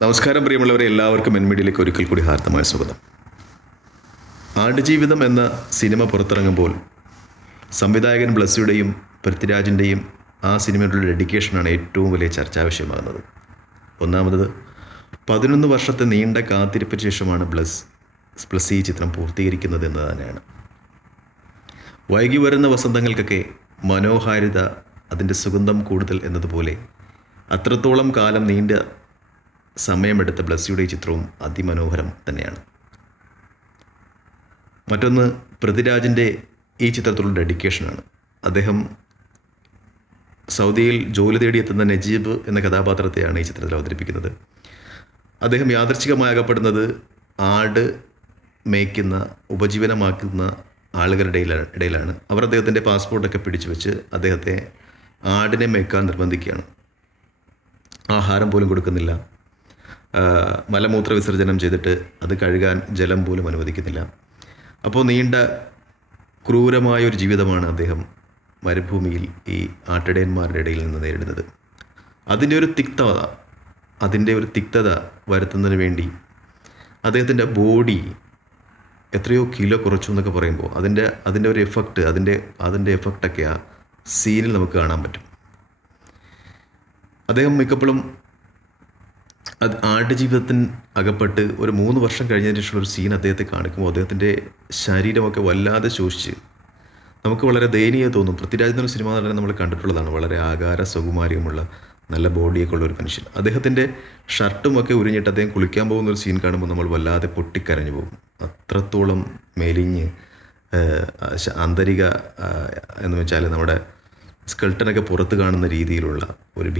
നമസ്കാരം പ്രിയമുള്ളവരെ, എല്ലാവർക്കും മീഡിയയിലേക്ക് ഒരിക്കൽ കൂടി ഹാർദമായ സ്വാഗതം. ആടുജീവിതം എന്ന സിനിമ പുറത്തിറങ്ങുമ്പോൾ സംവിധായകൻ ബ്ലസ്സിയുടെയും പൃഥ്വിരാജിൻ്റെയും ആ സിനിമയുടെ ഡെഡിക്കേഷനാണ് ഏറ്റവും വലിയ ചർച്ചാവിഷയമാകുന്നത്. ഒന്നാമത് 11 വർഷത്തെ നീണ്ട കാത്തിരിപ്പിന് ശേഷമാണ് ബ്ലസ് ഈ ചിത്രം പൂർത്തീകരിക്കുന്നത് എന്ന് തന്നെയാണ്. വൈകി വരുന്ന വസന്തങ്ങൾക്കൊക്കെ മനോഹാരിത, അതിൻ്റെ സുഗന്ധം കൂടുതൽ എന്നതുപോലെ അത്രത്തോളം കാലം നീണ്ട സമയമെടുത്ത ബ്ലസ്സിയുടെ ഈ ചിത്രവും അതിമനോഹരം തന്നെയാണ്. മറ്റൊന്ന്, പൃഥ്വിരാജിൻ്റെ ഈ ചിത്രത്തിലുള്ള ഡെഡിക്കേഷനാണ്. അദ്ദേഹം സൗദിയിൽ ജോലി തേടിയെത്തുന്ന നജീബ് എന്ന കഥാപാത്രത്തെയാണ് ഈ ചിത്രത്തിൽ അവതരിപ്പിക്കുന്നത്. അദ്ദേഹം യാദൃച്ഛികമായി അകപ്പെടുന്നത് ആട് മേയ്ക്കുന്ന, ഉപജീവനമാക്കുന്ന ആളുകളുടെ ഇടയിലാണ്. അവർ അദ്ദേഹത്തിൻ്റെ പാസ്പോർട്ടൊക്കെ പിടിച്ചു വെച്ച് അദ്ദേഹത്തെ ആടിനെ മേയ്ക്കാൻ നിർബന്ധിക്കുകയാണ്. ആഹാരം പോലും കൊടുക്കുന്നില്ല. മലമൂത്ര വിസർജനം ചെയ്തിട്ട് അത് കഴുകാൻ ജലം പോലും അനുവദിക്കുന്നില്ല. അപ്പോൾ നീണ്ട ക്രൂരമായൊരു ജീവിതമാണ് അദ്ദേഹം മരുഭൂമിയിൽ ഈ ആട്ടിടയന്മാരുടെ ഇടയിൽ നിന്ന് നേരിടുന്നത്. അതിൻ്റെ ഒരു തിക്തത വരുത്തുന്നതിന് വേണ്ടി അദ്ദേഹത്തിൻ്റെ ബോഡി എത്രയോ കിലോ കുറച്ചു എന്നൊക്കെ പറയുമ്പോൾ അതിൻ്റെ ഒരു എഫക്റ്റ്, അതിൻ്റെ എഫക്റ്റൊക്കെ ആ സീനിൽ നമുക്ക് കാണാൻ പറ്റും. അദ്ദേഹം മിക്കപ്പോഴും ആടുജീവിതത്തിന് അകപ്പെട്ട് ഒരു 3 വർഷം കഴിഞ്ഞതിന് ശേഷമുള്ള ഒരു സീൻ അദ്ദേഹത്തെ കാണിക്കുമ്പോൾ അദ്ദേഹത്തിൻ്റെ ശരീരമൊക്കെ വല്ലാതെ ശോഷിച്ച് നമുക്ക് വളരെ ദയനീയം തോന്നും. പൃഥ്വിരാജ് എന്നൊരു സിനിമ തന്നെ നമ്മൾ കണ്ടിട്ടുള്ളതാണ്. വളരെ ആകാര സൗകുമാര്യമുള്ള നല്ല ബോഡിയൊക്കെ ഉള്ള ഒരു മനുഷ്യൻ. അദ്ദേഹത്തിൻ്റെ ഷർട്ടുമൊക്കെ ഉരിഞ്ഞിട്ട് അദ്ദേഹം കുളിക്കാൻ പോകുന്ന ഒരു സീൻ കാണുമ്പോൾ നമ്മൾ വല്ലാതെ പൊട്ടിക്കരഞ്ഞു പോകും. അത്രത്തോളം മെലിഞ്ഞ് ആന്തരിക എന്ന് വെച്ചാൽ നമ്മുടെ സ്കെൽട്ടനൊക്കെ പുറത്ത് കാണുന്ന രീതിയിലുള്ള ഒരു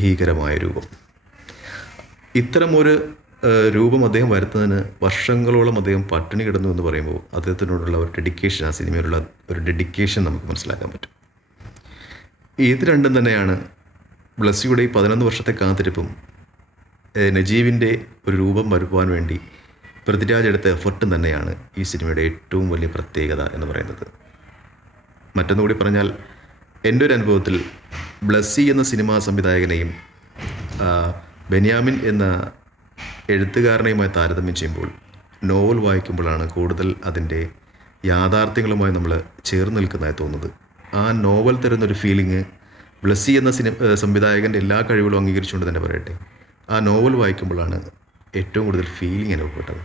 ഭീകരമായ രൂപം. ഇത്തരമൊരു രൂപം അദ്ദേഹം വരുത്തുന്നതിന് വർഷങ്ങളോളം അദ്ദേഹം പട്ടിണി കിടന്നു എന്ന് പറയുമ്പോൾ അദ്ദേഹത്തിനോടുള്ള ഒരു ഡെഡിക്കേഷൻ, ആ സിനിമയിലുള്ള ഒരു ഡെഡിക്കേഷൻ നമുക്ക് മനസ്സിലാക്കാൻ പറ്റും. ഇത് രണ്ടും തന്നെയാണ് ബ്ലസ്സിയുടെ 11 വർഷത്തെ കാത്തിരിപ്പും നജീബിൻ്റെ ഒരു രൂപം വരുവാൻ വേണ്ടി പൃഥ്വിരാജ് എടുത്ത എഫർട്ടും തന്നെയാണ് ഈ സിനിമയുടെ ഏറ്റവും വലിയ പ്രത്യേകത എന്ന് പറയുന്നത്. മറ്റൊന്നുകൂടി പറഞ്ഞാൽ, എൻ്റെ ഒരു അനുഭവത്തിൽ ബ്ലസ്സി എന്ന സിനിമാ സംവിധായകനെയും ബെന്യാമിൻ എന്ന എഴുത്തുകാരനെയുമായി താരതമ്യം ചെയ്യുമ്പോൾ നോവൽ വായിക്കുമ്പോഴാണ് കൂടുതൽ അതിൻ്റെ യാഥാർത്ഥ്യങ്ങളുമായി നമ്മൾ ചേർന്ന് നിൽക്കുന്നതായി തോന്നുന്നത്. ആ നോവൽ തരുന്നൊരു ഫീലിംഗ് ബ്ലസ്സി എന്ന സംവിധായകൻ്റെ എല്ലാ കഴിവുകളും അംഗീകരിച്ചുകൊണ്ട് തന്നെ പറയട്ടെ, ആ നോവൽ വായിക്കുമ്പോഴാണ് ഏറ്റവും കൂടുതൽ ഫീലിംഗ് അനുഭവപ്പെട്ടത്.